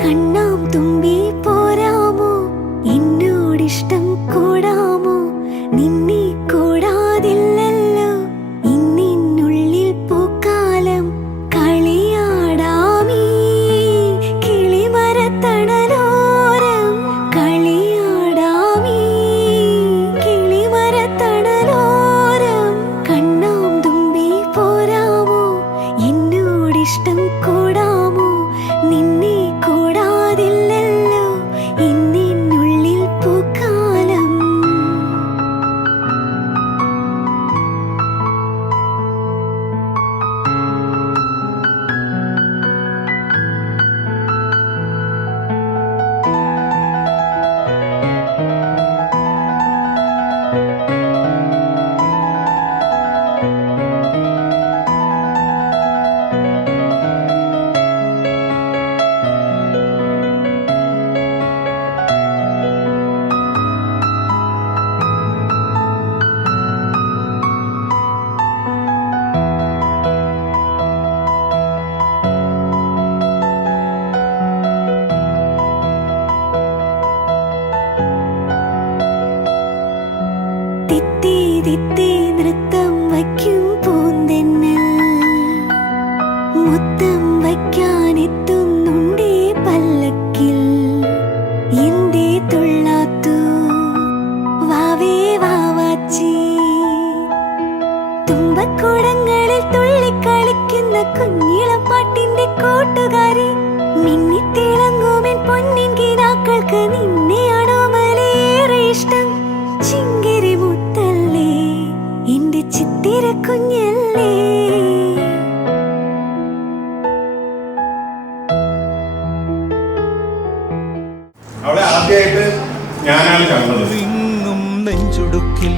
കണ്ണാം തുമ്പി പോരാമോ, എന്നോടിഷ്ടം കൂടാമോ, നിന്നെ കൂടാതില്ലല്ലോ ഇന്നിനുള്ളിൽ പൂക്കാലം. കളിയാടാമീ കിളിമരത്തണലോരം, കളിയാടാമീ കിളിമരത്തണലോരം. കണ്ണാം തുമ്പി പോരാമോ, എന്നോടിഷ്ടം കൂടാമോ, നിന്നെ കൂടാതില്ലല്ലോ ഇന്നിനുള്ളിൽ പൂക്കാലം. തിത്തി തിത്തി നൃത്തം വയ്ക്കും പൂന്തെന്നൽ, മുത്തം വയ്ക്കാനെത്തുന്നുണ്ടേ പല്ലക്കിൽ. എന്തേ തുള്ളാത്തു വാവേ വാവാച്ചി, തുമ്പക്കുടങ്ങളിൽ തുള്ളിക്കളിക്കുന്ന കുഞ്ഞിളപ്പാട്ടിന്റെ കൂട്ടുകാരി. മിന്നിത്തിളങ്ങുമെൻ പൊന്നിൻ കിനാക്കൾക്ക് നിന്നെയാണോ മലേറെ ഇഷ്ടം. ചിങ്കിരി മുത്തല്ലേ എന്റെ ചിത്തിര കുഞ്ഞല്ലേ. അവളെ ആദ്യമായിട്ട് ഞാനാണ് കണ്ടത്. നെഞ്ചുടുക്കിൽ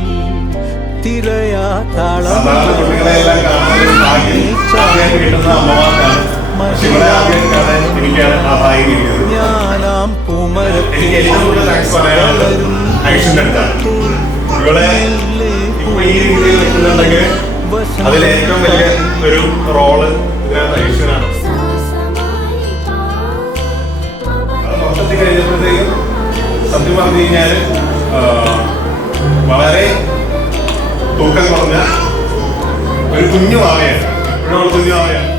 തിരയാ സാധാരണ കുട്ടികളെല്ലാം കാണുന്നത് ഭാഗ്യം ആദ്യമായിട്ട് കിട്ടുന്ന അമ്മമാർക്കാണ്. പക്ഷെ ഇവിടെ ആദ്യമായിട്ട് കാണാൻ എനിക്കാണ് ആ ഭാഗ്യം കിട്ടിയത്. എനിക്ക് ഏറ്റവും കൂടുതൽ താങ്ക്സ് പറയാനുള്ളത് ഐഷന്റെ അടുത്താണ്. ഇവിടെ ഇപ്പൊ ഈ രീതിയിൽ നിൽക്കുന്നുണ്ടെങ്കിൽ അതിൽ ഏറ്റവും വലിയ ഒരു റോള് ഇതിനകത്ത് ഐശ്വരാണ്. അത് മൊത്തത്തിൽ കഴിഞ്ഞപ്പോഴത്തേക്കും സത്യം പറഞ്ഞു കഴിഞ്ഞാൽ വളരെ തൂക്കം കുറഞ്ഞ ഒരു കുഞ്ഞു മാവയാണ്. ഇവിടെ കുഞ്ഞു മാവയാണ്.